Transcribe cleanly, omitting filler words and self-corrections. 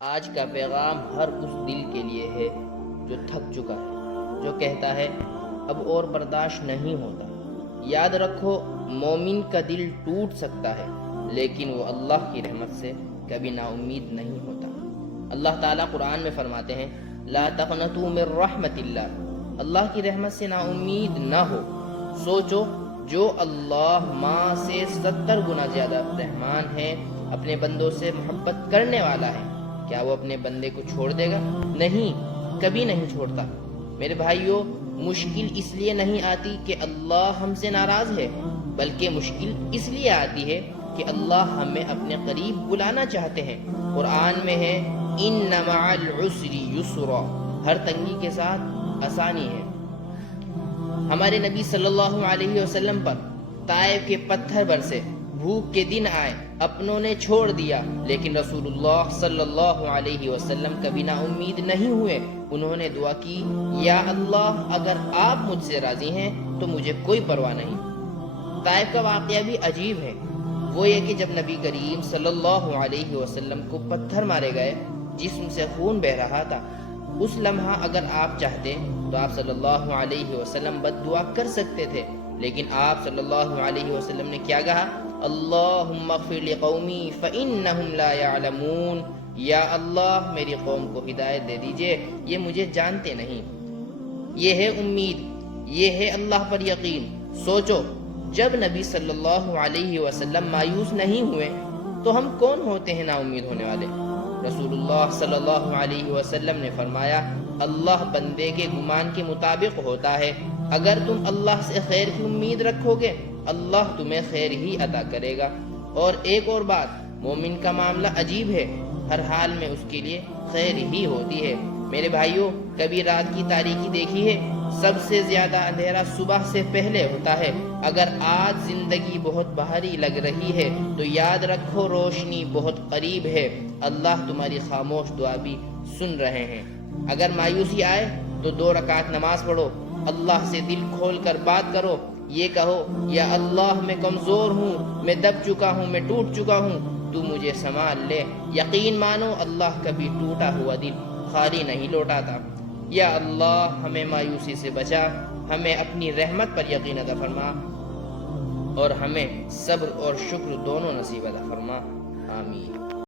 آج کا پیغام ہر اس دل کے لیے ہے جو تھک چکا ہے، جو کہتا ہے اب اور برداشت نہیں ہوتا۔ یاد رکھو، مومن کا دل ٹوٹ سکتا ہے لیکن وہ اللہ کی رحمت سے کبھی نا امید نہیں ہوتا۔ اللہ تعالیٰ قرآن میں فرماتے ہیں لا تقنطوا من رحمت اللہ، اللہ کی رحمت سے نا امید نہ ہو۔ سوچو، جو اللہ ماں سے 70 گنا زیادہ رحمان ہے، اپنے بندوں سے محبت کرنے والا ہے، کیا وہ اپنے بندے کو چھوڑ دے گا؟ نہیں، کبھی نہیں چھوڑتا۔ میرے بھائیوں، مشکل اس لیے نہیں آتی کہ اللہ ہم سے ناراض ہے، بلکہ مشکل اس لیے آتی ہے کہ اللہ ہمیں اپنے قریب بلانا چاہتے ہیں۔ قرآن میں ہے ان مع العسر یسرا، ہر تنگی کے ساتھ آسانی ہے۔ ہمارے نبی صلی اللہ علیہ وسلم پر طائف کے پتھر برسے، بھوک کے دن آئے، اپنوں نے چھوڑ دیا، لیکن رسول اللہ صلی اللہ علیہ وسلم کبھی نا امید نہیں ہوئے۔ انہوں نے دعا کی، یا اللہ اگر آپ مجھ سے راضی ہیں تو مجھے کوئی پرواہ نہیں۔ طائف کا واقعہ بھی عجیب ہے۔ وہ یہ کہ جب نبی کریم صلی اللہ علیہ وسلم کو پتھر مارے گئے، جسم سے خون بہ رہا تھا، اس لمحہ اگر آپ چاہتے تو آپ صلی اللہ علیہ وسلم بد دعا کر سکتے تھے، لیکن آپ صلی اللہ علیہ وسلم نے کیا کہا؟ اللہم اغفر لقومی فإنہم لا یعلمون، یا اللہ میری قوم کو ہدایت دے دیجئے، یہ مجھے جانتے نہیں۔ یہ ہے امید، یہ ہے اللہ پر یقین۔ سوچو، جب نبی صلی اللہ علیہ وسلم مایوس نہیں ہوئے تو ہم کون ہوتے ہیں نا امید ہونے والے؟ رسول اللہ صلی اللہ علیہ وسلم نے فرمایا، اللہ بندے کے گمان کے مطابق ہوتا ہے۔ اگر تم اللہ سے خیر کی امید رکھو گے، اللہ تمہیں خیر ہی عطا کرے گا۔ اور ایک اور بات، مومن کا معاملہ عجیب ہے، ہر حال میں اس کے لیے خیر ہی ہوتی ہے۔ میرے بھائیوں، کبھی رات کی تاریکی دیکھی ہے؟ سب سے زیادہ اندھیرا صبح سے پہلے ہوتا ہے۔ اگر آج زندگی بہت بھاری لگ رہی ہے تو یاد رکھو روشنی بہت قریب ہے۔ اللہ تمہاری خاموش دعا بھی سن رہے ہیں۔ اگر مایوسی آئے تو 2 رکعت نماز پڑھو، اللہ سے دل کھول کر بات کرو، یہ کہو، یا اللہ میں کمزور ہوں، میں دب چکا ہوں، میں ٹوٹ چکا ہوں، تو مجھے سنبھال لے۔ یقین مانو، اللہ کبھی ٹوٹا ہوا دل خالی نہیں لوٹاتا۔ یا اللہ ہمیں مایوسی سے بچا، ہمیں اپنی رحمت پر یقین عطا فرما، اور ہمیں صبر اور شکر دونوں نصیب عطا فرما۔ آمین۔